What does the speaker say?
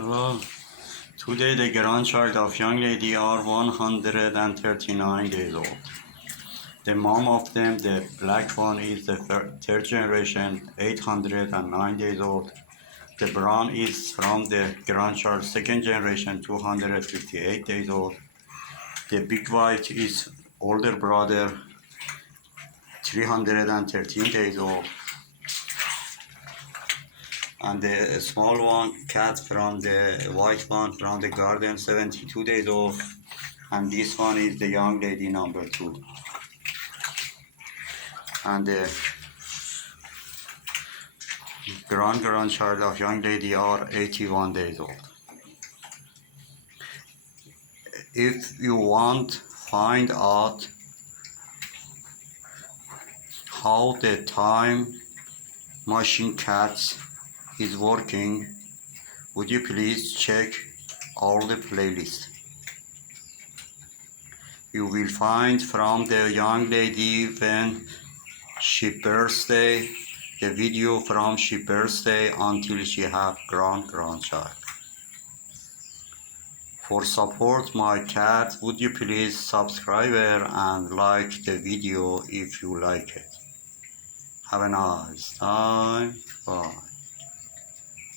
Hello. Today the grandchild of young lady are 139 days old. The mom of them, the black one, is the third generation, 809 days old. The brown is from the grandchild second generation, 258 days old. The big white is older brother, 313 days old. And the small one, cat from the white one from the garden, 72 days old. And this one is the young lady number 2. And the grandchild of young lady are 81 days old. If you want find out how the time machine cats is working, would you please check all the playlists? You will find from the young lady when she birthday, the video from she birthday until she have grandchild. For support my cat, would you please subscribe her and like the video if you like it. Have a nice time. Bye.